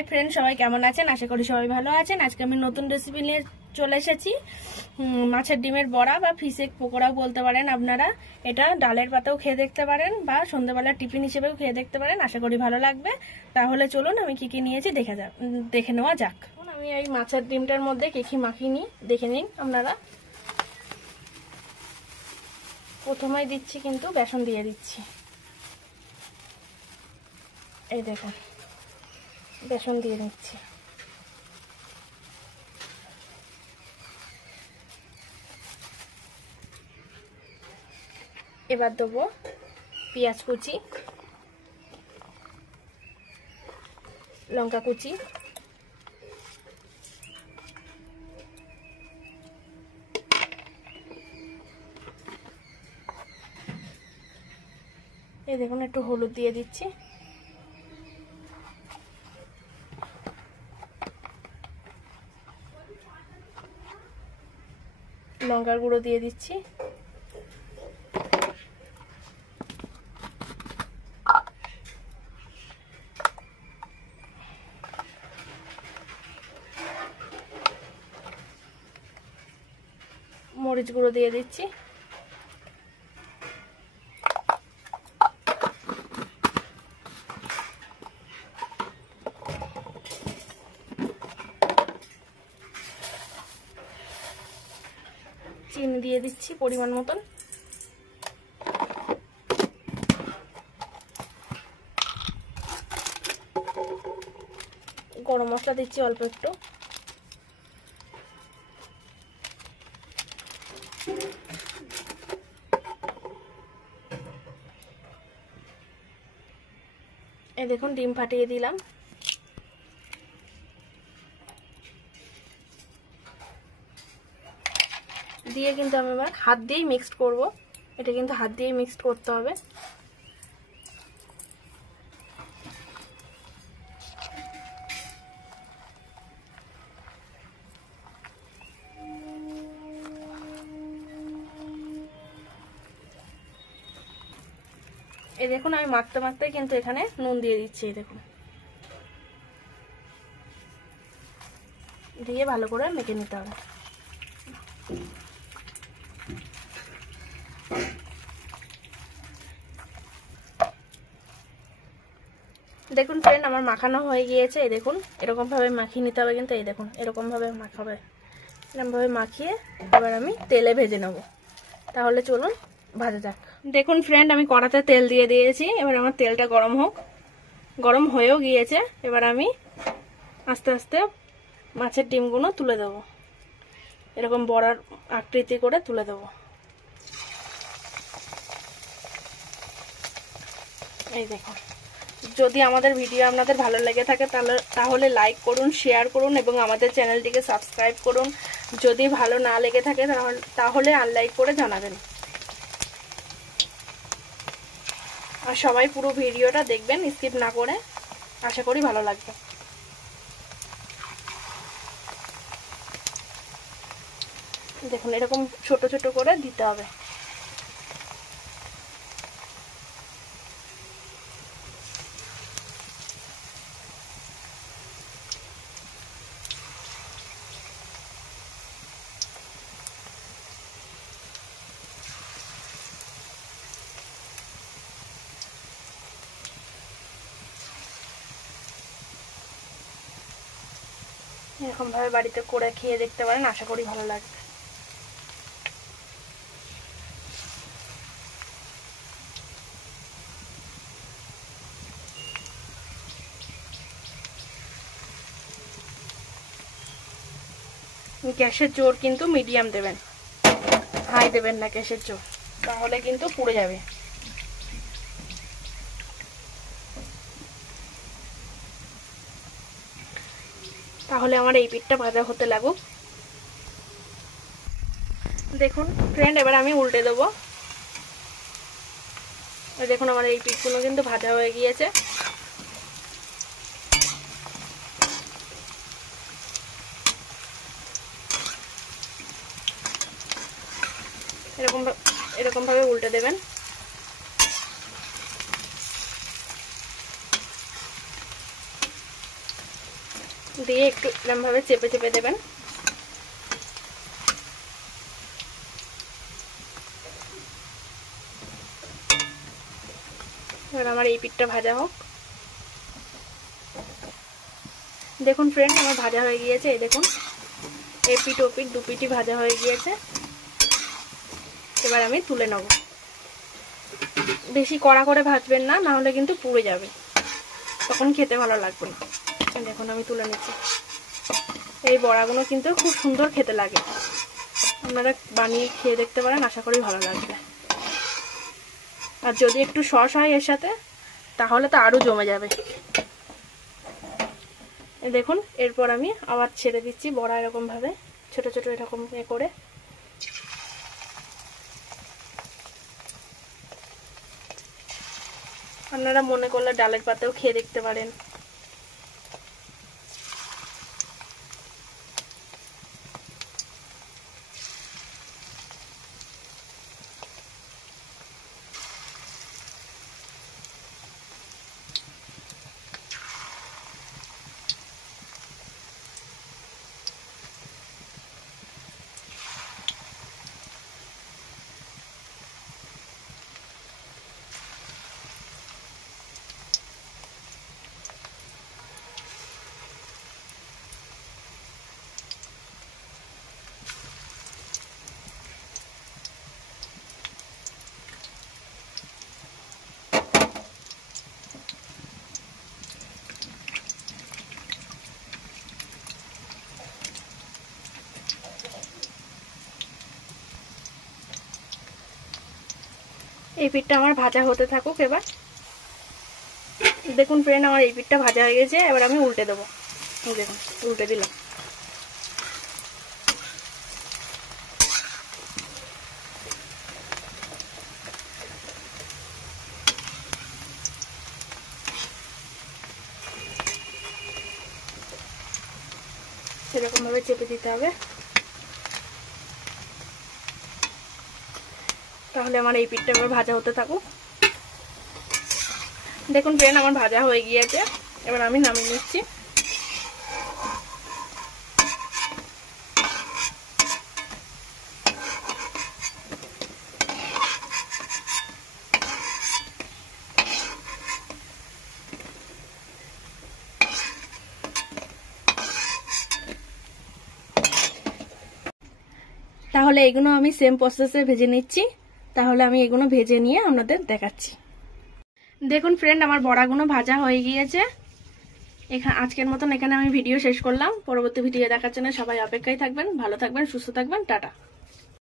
Hi friend, সবাই কেমন আছেন? আশা করি সবাই ভালো আছেন। আজকে আমি নতুন রেসিপি নিয়ে চলে এসেছি। মাছের ডিমের বড়া বা ফিশের পকোড়াও বলতে পারেন আপনারা। এটা ডালের পাতাও খেয়ে দেখতে পারেন বা সন্ধ্যাবেলা টিফিন হিসেবেও খেয়ে দেখতে পারেন। আশা করি ভালো লাগবে। তাহলে চলুন আমি কি কি নিয়েছি দেখে নেওয়া যাক। আমি এই মাছের ডিমটার মধ্যে কি কি মাখিয়ে নিই দেখে নিন আপনারা। প্রথমেই দিচ্ছি কিন্তু বেসন দিয়ে দিচ্ছি। এই দেখুন, বেসন দিয়ে নিচ্ছি। এবার দেবো পেঁয়াজ কুচি, লঙ্কা কুচি, এই দেখুন একটু হলুদ দিয়ে দিচ্ছি, লঙ্কার গুঁড়ো দিয়ে দিচ্ছি, মরিচ গুঁড়ো দিয়ে দিচ্ছি, চিনি দিয়ে দিচ্ছি পরিমাণ মতন, গরম মশলা দিচ্ছি অল্প একটু, এই দেখুন ডিম ফাটিয়ে দিলাম। দিয়ে কিন্তু আমি এবার হাত দিয়েই মিক্সড করব। এটা কিন্তু হাত দিয়েই মিক্সড করতে হবে। এই দেখুন আমি মাখতে মাখতে কিন্তু এখানে নুন দিয়ে দিচ্ছি। এই দেখুন, দিয়ে ভালো করে মেখে নিতে হবে। দেখুন ফ্রেন্ড, আমার মাখানো হয়ে গিয়েছে। এই দেখুন এরকম ভাবে মাখিয়ে নিতে হবে কিন্তু। এই দেখুন এরকম ভাবে মাখাবে, এরকম ভাবে মাখিয়ে এবার আমি তেলে ভেজে নেব। তাহলে চলুন ভাজা যাক। দেখুন ফ্রেন্ড, আমি কড়াতে তেল দিয়ে দিয়েছি। এবার আমার তেলটা গরম হোক। গরম হয়েও গিয়েছে। এবার আমি আস্তে আস্তে মাছের ডিমগুলো তুলে দেব। এরকম বড়ার আকৃতি করে তুলে দেব। এই দেখুন, যদি আমাদের ভিডিও আপনাদের ভালো লেগে থাকে তাহলে লাইক করুন, শেয়ার করুন এবং আমাদের চ্যানেলটিকে সাবস্ক্রাইব করুন। যদি ভালো না লেগে থাকে তাহলে আনলাইক করে জানাবেন। আর সবাই পুরো ভিডিওটা দেখবেন, স্কিপ না করে। আশা করি ভালো লাগবে। দেখুন এরকম ছোট ছোট করে দিতে হবে। এরকম ভাবে বাড়িতে করে খেয়ে দেখতে পারেন। আশা করি ভালো লাগবে। গ্যাসের জোর কিন্তু মিডিয়াম দেবেন, হাই দেবেন না গ্যাসের জোর, তাহলে কিন্তু পুড়ে যাবে। তাহলে আমার এই পিঠটা ভাজা হতে লাগুক। দেখুন ফ্রেন্ড, এবার আমি উল্টে দেবো। দেখুন আমার এই পিঠগুলো কিন্তু ভাজা হয়ে গিয়েছে। এরকম ভাবে উল্টে দেবেন। দিয়ে একটু এরকম ভাবে চেপে চেপে দেবেন। এবার আমার এই পিঠটা ভাজা হোক। দেখুন ফ্রেন্ড, আমার ভাজা হয়ে গিয়েছে। এই দেখুন, এই পিঠ ও পিঠ দু পিঠই ভাজা হয়ে গিয়েছে। এবার আমি তুলে নেব। বেশি কড়া করে ভাজবেন না, না হলে কিন্তু পুড়ে যাবে, তখন খেতে ভালো লাগবে না। দেখুন আমি তুলে নিচ্ছি। এই বড়াগুলো কিন্তু খুব সুন্দর খেতে লাগে, আপনারা বানিয়ে খেয়ে দেখতে পারেন, আশা করি ভালো লাগবে। আর যদি একটু সস হয় এর সাথে, তাহলে তো আরো জমে যাবে। দেখুন, এরপর আমি আবার ছেড়ে দিচ্ছি বড়া এরকম ভাবে, ছোট ছোট এরকম করে। আপনারা মনে করলে ডালের পাতেও খেয়ে দেখতে পারেন। এই পিঠটা আমার ভাজা হতে থাকুক। এবার দেখুন ফ্রেন্ড, আমার এই পিঠটা ভাজা হয়ে গেছে। এবার আমি উল্টে দেবো। দেখুন, উল্টে দিলাম। সেরকম ভাবে চেপে দিতে হবে, তাহলে আমার এই পিঠটা এবার ভাজা হতে থাকুক। দেখুন ফ্রেন্ড, আমার ভাজা হয়ে গিয়েছে। এবার আমি নামিয়ে নিচ্ছি। তাহলে এগুলো আমি সেম প্রসেসে ভেজে নিচ্ছি। তাহলে আমি এগুলো ভেজে নিয়ে আপনাদের দেখাচ্ছি। দেখুন ফ্রেন্ড, আমার বড়াগুলো ভাজা হয়ে গিয়েছে। আজকের মতন এখানে আমি ভিডিও শেষ করলাম। পরবর্তী ভিডিও দেখার জন্য সবাই অপেক্ষায় থাকবেন। ভালো থাকবেন, সুস্থ থাকবেন, টাটা।